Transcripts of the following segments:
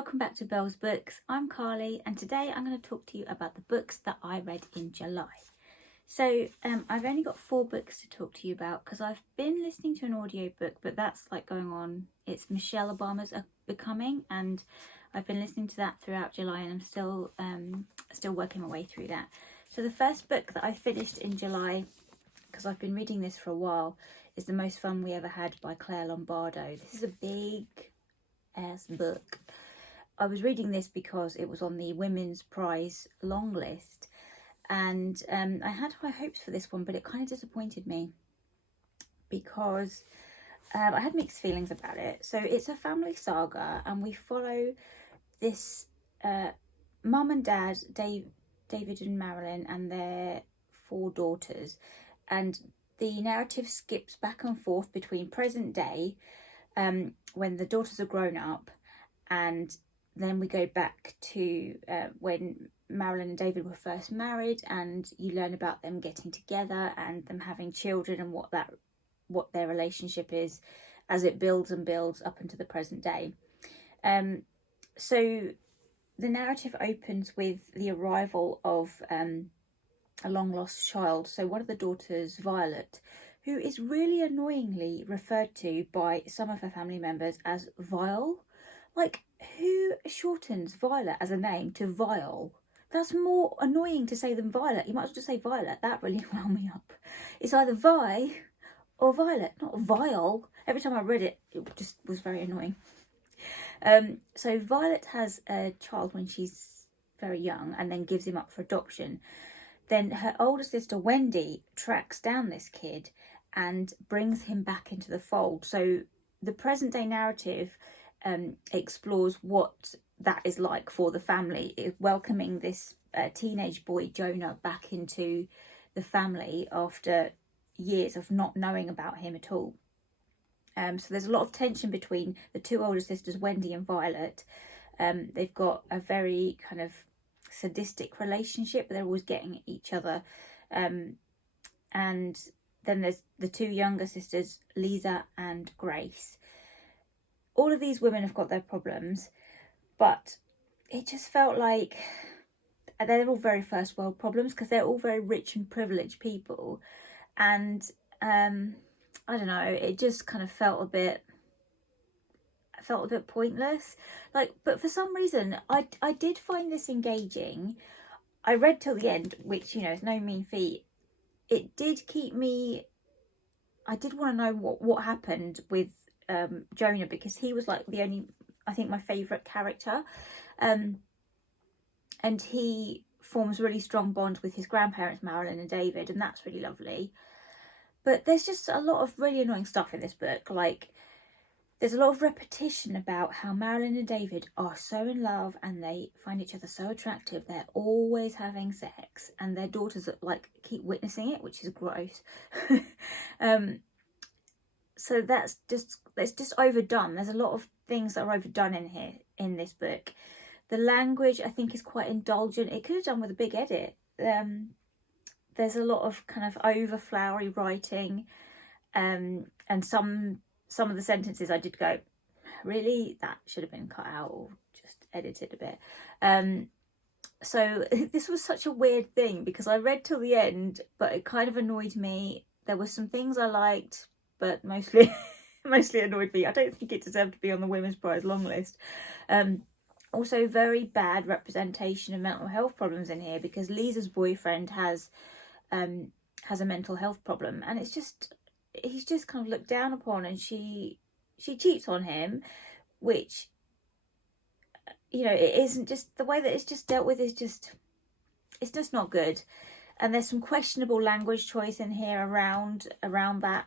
welcome back to Belle's Books. I'm Carly and today I'm going to talk to you about the books that I read in July. So I've only got 4 books to talk to you about because I've been listening to an audiobook, but that's like going on. It's Michelle Obama's Becoming, and I've been listening to that throughout July and I'm still working my way through that. So the first book that I finished in July, because I've been reading this for a while, is The Most Fun We Ever Had by Lombardo. This is a big ass book. I was reading this because it was on the Women's Prize long list, and I had high hopes for this one, but it kind of disappointed me because I had mixed feelings about it. So it's a family saga and we follow this mum and dad, David and Marilyn, and their 4 daughters, and the narrative skips back and forth between present day when the daughters are grown up, and then we go back to when Marilyn and David were first married, and you learn about them getting together and them having children and what their relationship is as it builds and builds up into the present day. So the narrative opens with the arrival of a long lost child. So one of the daughters, Violet, who is really annoyingly referred to by some of her family members as Vile. Like, who shortens Violet as a name to Vile? That's more annoying to say than Violet. You might as well just say Violet. That really wound me up. It's either Vi or Violet, not Vile. Every time I read it, it just was very annoying. So Violet has a child when she's very young and then gives him up for adoption. Then her older sister Wendy tracks down this kid and brings him back into the fold. So the present day narrative explores what that is like for the family, welcoming this teenage boy Jonah back into the family after years of not knowing about him at all. So there's a lot of tension between the 2 older sisters, Wendy and Violet. They've got a very kind of sadistic relationship, but they're always getting at each other. And then there's the 2 younger sisters, Lisa and Grace. All of these women have got their problems, but it just felt like they're all very first world problems because they're all very rich and privileged people. And I don't know, it just kind of felt a bit pointless. Like, but for some reason, I did find this engaging. I read till the end, which, you know, is no mean feat. It did keep me. I did want to know what happened with Jonah, because he was like the only, I think, my favourite character, and he forms a really strong bond with his grandparents, Marilyn and David, and that's really lovely. But there's just a lot of really annoying stuff in this book. Like, there's a lot of repetition about how Marilyn and David are so in love and they find each other so attractive. They're always having sex, and their daughters like keep witnessing it, which is gross. So it's just overdone. There's a lot of things that are overdone in this book. The language, I think, is quite indulgent. It could have done with a big edit. There's a lot of kind of over flowery writing, and some of the sentences I did go, really? That should have been cut out or just edited a bit. So this was such a weird thing because I read till the end, but it kind of annoyed me. There were some things I liked, but mostly annoyed me. I don't think it deserved to be on the Women's Prize long list. Also, very bad representation of mental health problems in here, because Lisa's boyfriend has a mental health problem, and he's just kind of looked down upon, and she cheats on him, which, you know, it isn't just the way that it's just dealt with it's just not good. And there's some questionable language choice in here around that,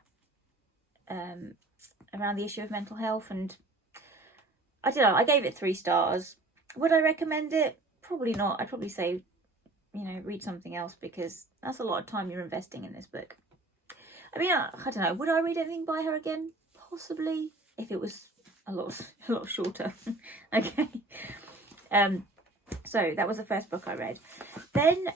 around the issue of mental health. And I don't know, I gave it 3 stars. Would I recommend it? Probably not. I'd probably say, you know, read something else, because that's a lot of time you're investing in this book. I mean, I don't know, would I read anything by her again? Possibly, if it was a lot shorter. Okay. So that was the first book I read. Then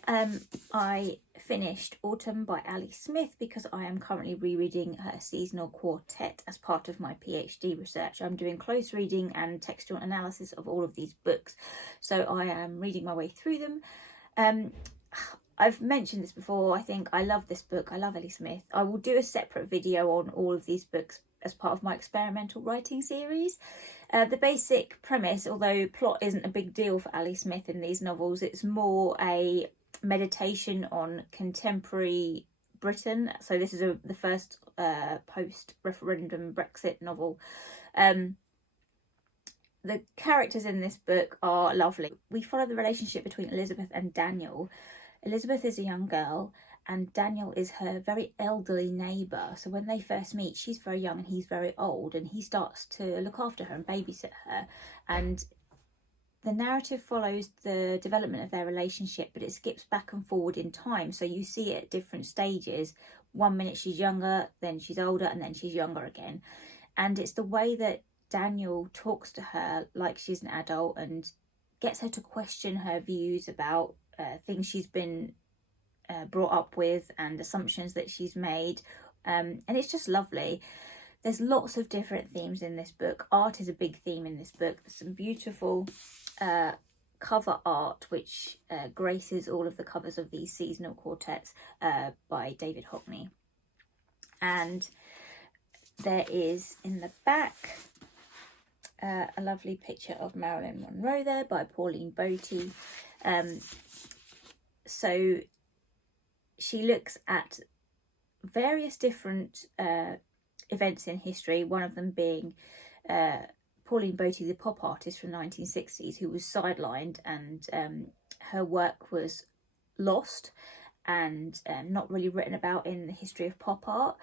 I finished Autumn by Ali Smith because I am currently rereading her seasonal quartet as part of my PhD research. I'm doing close reading and textual analysis of all of these books. So I am reading my way through them. I've mentioned this before. I think I love this book. I love Ali Smith. I will do a separate video on all of these books as part of my experimental writing series. The basic premise, although plot isn't a big deal for Ali Smith in these novels, it's more a meditation on contemporary Britain. So this is the first post-referendum Brexit novel. The characters in this book are lovely. We follow the relationship between Elizabeth and Daniel. Elizabeth is a young girl and Daniel is her very elderly neighbour. So when they first meet, she's very young and he's very old, and he starts to look after her and babysit her. And the narrative follows the development of their relationship, but it skips back and forward in time. So you see it at different stages. 1 minute she's younger, then she's older, and then she's younger again. And it's the way that Daniel talks to her like she's an adult and gets her to question her views about things she's been brought up with and assumptions that she's made, and it's just lovely. There's lots of different themes in this book. Art is a big theme in this book. There's some beautiful cover art which graces all of the covers of these seasonal quartets by David Hockney. And there is in the back a lovely picture of Marilyn Monroe there by Pauline Boty. So she looks at various different events in history, one of them being Pauline Boty, the pop artist from the 1960s, who was sidelined, and her work was lost and not really written about in the history of pop art.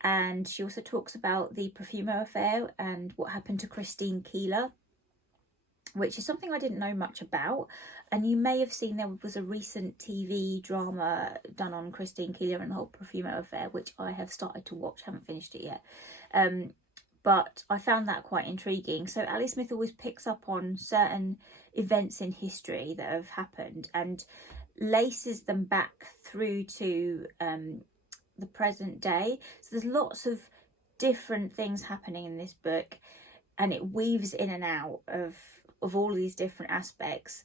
And she also talks about the Profumo affair and what happened to Christine Keeler, which is something I didn't know much about. And you may have seen there was a recent TV drama done on Christine Keeler and the whole Profumo affair, which I have started to watch, haven't finished it yet. But I found that quite intriguing. So Ali Smith always picks up on certain events in history that have happened and laces them back through to the present day. So there's lots of different things happening in this book, and it weaves in and out of all these different aspects,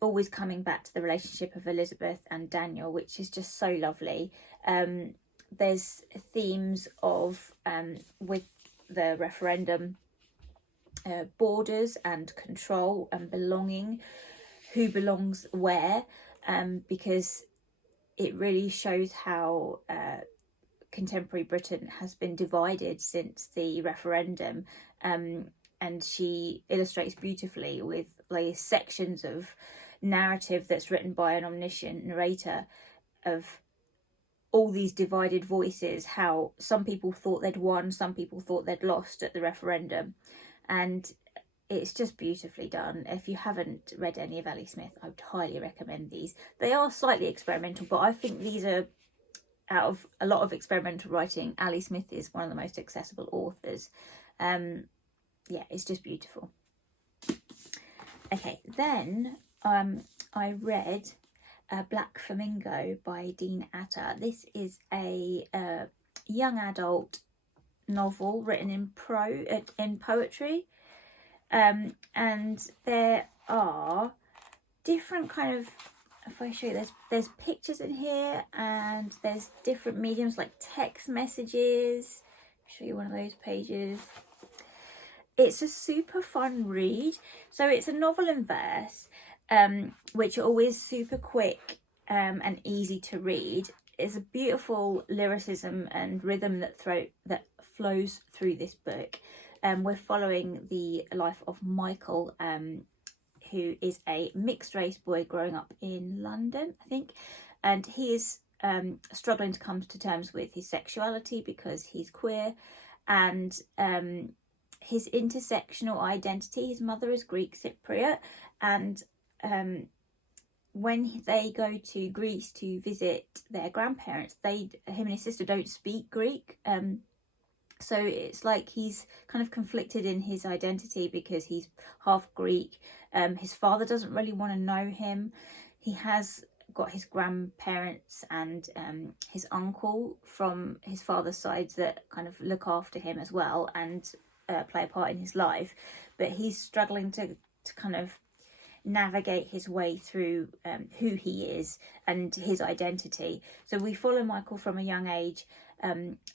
always coming back to the relationship of Elizabeth and Daniel, which is just so lovely. There's themes of with the referendum, borders and control and belonging, who belongs where, because it really shows how contemporary Britain has been divided since the referendum. And she illustrates beautifully with like sections of narrative that's written by an omniscient narrator of all these divided voices, how some people thought they'd won, some people thought they'd lost at the referendum. And it's just beautifully done. If you haven't read any of Ali Smith, I would highly recommend these. They are slightly experimental, but I think these are, out of a lot of experimental writing, Ali Smith is one of the most accessible authors. Yeah, it's just beautiful. Okay, then I read Black Flamingo by Dean Atta. This is a young adult novel written in poetry, and there are different kind of, if I show you, there's pictures in here, and there's different mediums like text messages. I'll show you one of those pages. It's a super fun read. So it's a novel in verse, which are always super quick and easy to read. It's a beautiful lyricism and rhythm that flows through this book. We're following the life of Michael, who is a mixed race boy growing up in London, I think, and he is struggling to come to terms with his sexuality because he's queer, and his intersectional identity. His mother is Greek Cypriot, and when they go to Greece to visit their grandparents, him and his sister don't speak Greek, So it's like he's kind of conflicted in his identity because he's half Greek. His father doesn't really want to know him. He has got his grandparents and his uncle from his father's side that kind of look after him as well and play a part in his life. But he's struggling to kind of navigate his way through who he is and his identity. So we follow Michael from a young age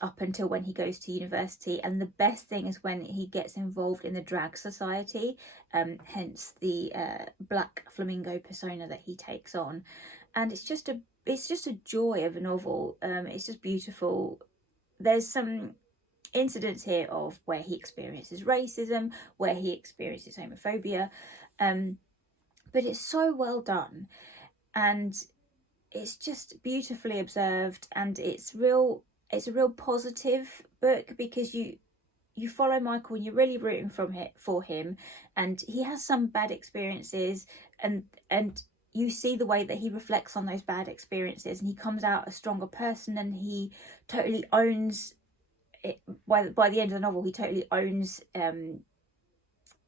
up until when he goes to university, and the best thing is when he gets involved in the drag society, hence the Black Flamingo persona that he takes on. And it's just a joy of a novel. It's just beautiful. There's some incidents here of where he experiences racism, where he experiences homophobia, but it's so well done, and it's just beautifully observed, and it's a real positive book because you follow Michael and you're really rooting for him, and he has some bad experiences, and you see the way that he reflects on those bad experiences, and he comes out a stronger person, and he totally owns it. By the end of the novel, he totally owns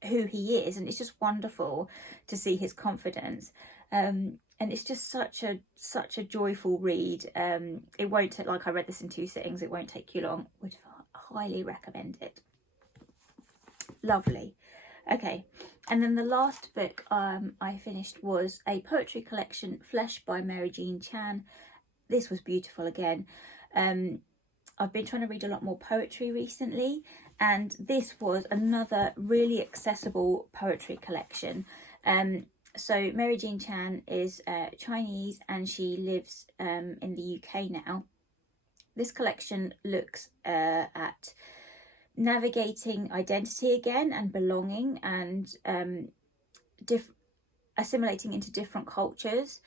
who he is, and it's just wonderful to see his confidence. And it's just such a joyful read. It won't take, like, I read this in 2 sittings, it won't take you long. Would highly recommend it. Lovely. Okay, and then the last book I finished was a poetry collection, Flèche by Mary Jean Chan. This was beautiful again. I've been trying to read a lot more poetry recently, and this was another really accessible poetry collection. So Mary Jean Chan is Chinese, and she lives in the UK now. This collection looks at navigating identity again and belonging, and assimilating into different cultures.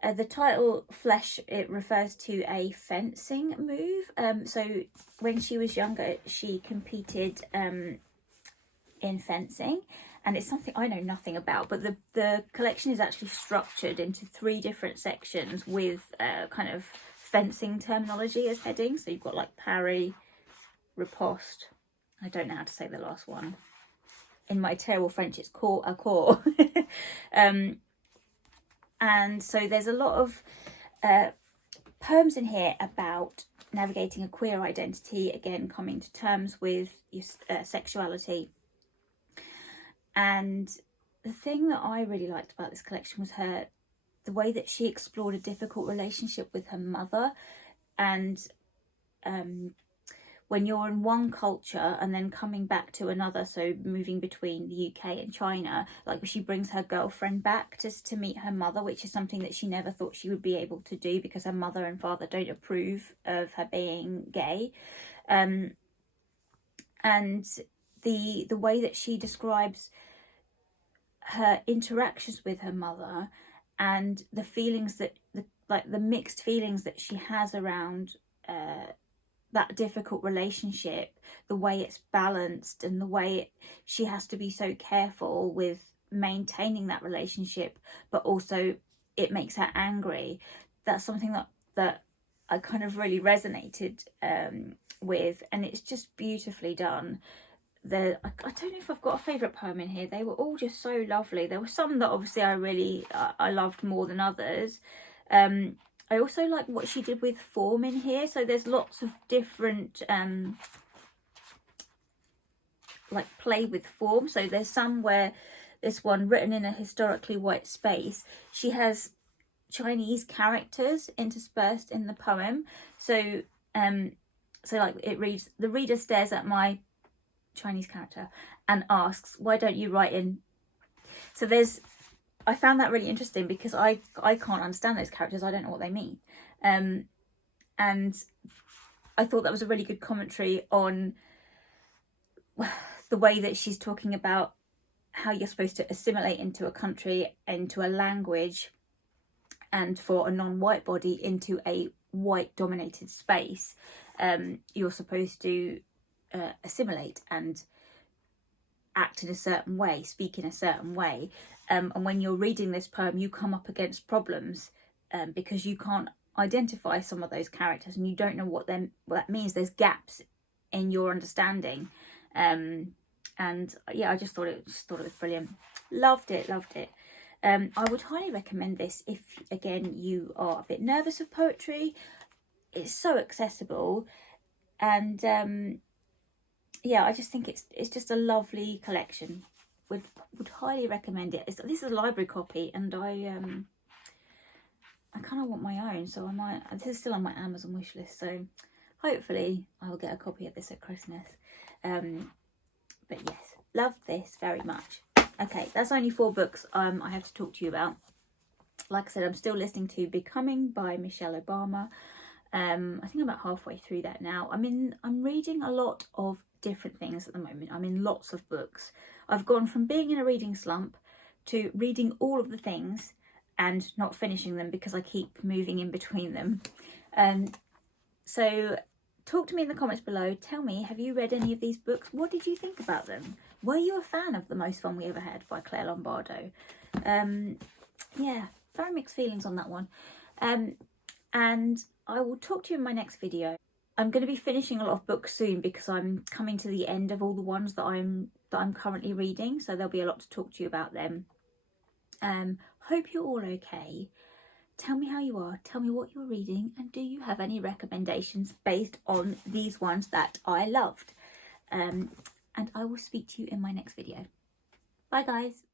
The title Flèche, it refers to a fencing move. So when she was younger, she competed in fencing, and it's something I know nothing about, but the collection is actually structured into 3 different sections with kind of fencing terminology as headings. So you've got like parry, riposte, I don't know how to say the last one. In my terrible French, it's a core. And so there's a lot of poems in here about navigating a queer identity, again coming to terms with your sexuality. And the thing that I really liked about this collection was the way that she explored a difficult relationship with her mother. And when you're in one culture and then coming back to another, so moving between the UK and China, like she brings her girlfriend back just to meet her mother, which is something that she never thought she would be able to do because her mother and father don't approve of her being gay. And the way that she describes her interactions with her mother and the feelings that the mixed feelings that she has around that difficult relationship, the way it's balanced, and the way she has to be so careful with maintaining that relationship, but also it makes her angry. That's something that I kind of really resonated with, and it's just beautifully done. I don't know if I've got a favourite poem in here. They were all just so lovely. There were some that obviously I loved more than others. I also like what she did with form in here. So there's lots of different like play with form. So there's some where this one, written in a historically white space, she has Chinese characters interspersed in the poem. So like it reads, "The reader stares at my Chinese character and asks, why don't you write in?" So I found that really interesting because I can't understand those characters. I don't know what they mean. And I thought that was a really good commentary on the way that she's talking about how you're supposed to assimilate into a country, into a language, and for a non-white body into a white dominated space. You're supposed to assimilate and act in a certain way, speak in a certain way. And when you're reading this poem, you come up against problems because you can't identify some of those characters and you don't know what that means. There's gaps in your understanding. And yeah, I just thought it was brilliant. Loved it. I would highly recommend this if, again, you are a bit nervous of poetry. It's so accessible, and yeah, I just think it's just a lovely collection. Would highly recommend it. This is a library copy, and I kind of want my own, so I might. This is still on my Amazon wish list, so hopefully I will get a copy of this at Christmas. But yes, loved this very much. Okay, that's only 4 books I have to talk to you about. Like I said, I'm still listening to Becoming by Michelle Obama. I think I'm about halfway through that now. I'm reading a lot of different things at the moment. I'm in lots of books. I've gone from being in a reading slump to reading all of the things and not finishing them because I keep moving in between them. So talk to me in the comments below. Tell me, have you read any of these books? What did you think about them? Were you a fan of The Most Fun We Ever Had by Claire Lombardo? Yeah, very mixed feelings on that one. And I will talk to you in my next video. I'm going to be finishing a lot of books soon because I'm coming to the end of all the ones that I'm currently reading, so there'll be a lot to talk to you about them. Hope you're all okay. Tell me how you are, tell me what you're reading, and do you have any recommendations based on these ones that I loved? And I will speak to you in my next video. Bye guys.